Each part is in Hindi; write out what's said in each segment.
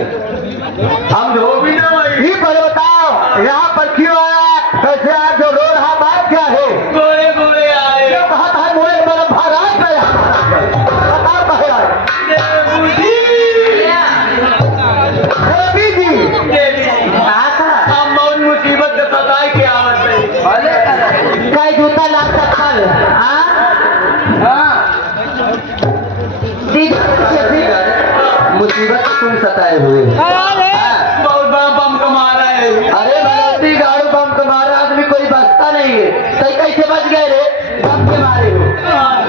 हम धोबी ना ही पर बताओ यहाँ पर क्यों आया? कैसे आप जो रो रहा बात क्या है? गोरे गोरे आए कहा था मोरे बड़ा भाराज गया बता पहला देवी जी कहा था हम बहुत मुसीबत से सताए के आवत है कई जूता ला सकल मुसीबत तुम सताए हुए बहुत बड़ा बम कमारा है। अरे भगवती गाड़ू बम कमारा आदमी कोई बचता नहीं है। सही कैसे बच गए रे? बम के मारे हो।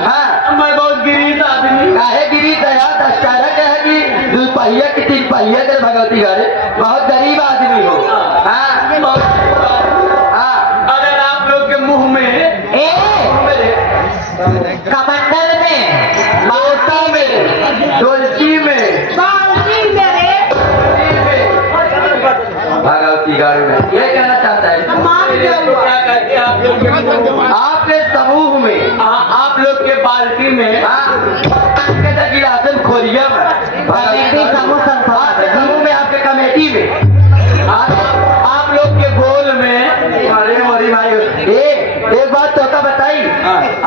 हाँ मैं बहुत गिरीश आदमी काहे गिरीश है? दस्तारा कहे कि 2 पहिया की 3 पहिया कर भगवती गाड़े बहुत गरीब आदमी हो। अगर आप लोग के मुंह में कमंडल में माउटी में डोलची में भगवती गाड़ी में ये कहना चाहता है आपके समूह में आप लोग के बाल्टी में गिलासन खोलिया में समूह में आपके कमेटी में आप लोग के गोल में अरे मोरी भाई एक बात तो बताई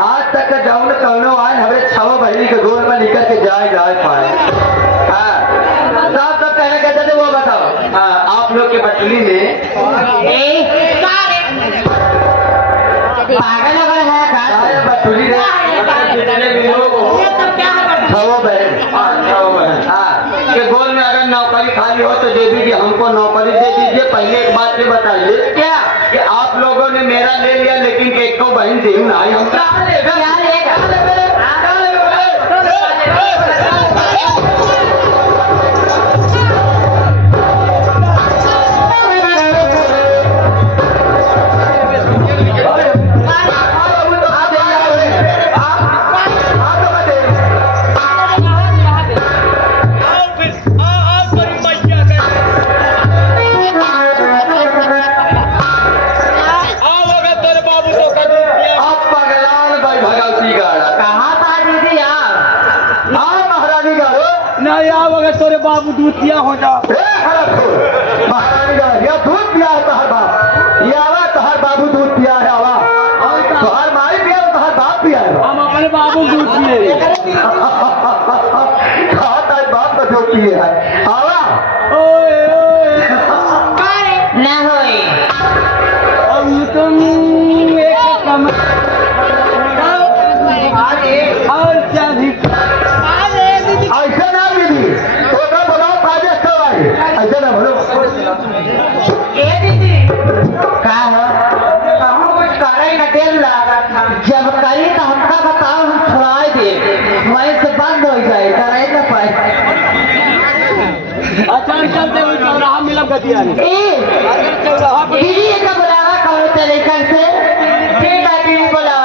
आज तक जाऊन कौनो आए हमारे 6 बहनी के गोल में निकल के जाए पाए साफ सब कहने कहते थे वो बताओ आप लोग के बटुली में पागल अगर है बटुली के गोल में अगर नौकरी खाली हो तो दे दीजिए हमको नौकरी दे दीजिए। पहले एक बात ये बताइए क्या कि आप लोगों ने मेरा ले लिया लेकिन एक को बहन दी ना हम तोरे बाबू दूध पिया हो जा महारानी दूध पिया है तोहर बाप ये आवा तोहर बाबू दूध पिया है आवा तोहर माई पिया तोहर बाप पिया है हम अपने बाबू दूध पिए कहा तार बाप तो जो पिए है आवा ना होए अब तुम एक कम और क्या ऐसा ना दीदी ऐसा ना बोलो दीदी का कहूँ कुछ करे न तेल लगा था जब करी तो हमका बताओ हम छुड़ाए दे वहीं से बंद हो जाए करे न पाए अच्छा चलते हुए चौराहा मिलब गतिया दीदी का बुलावा करो तरीका से ठीक है दीदी बुलावा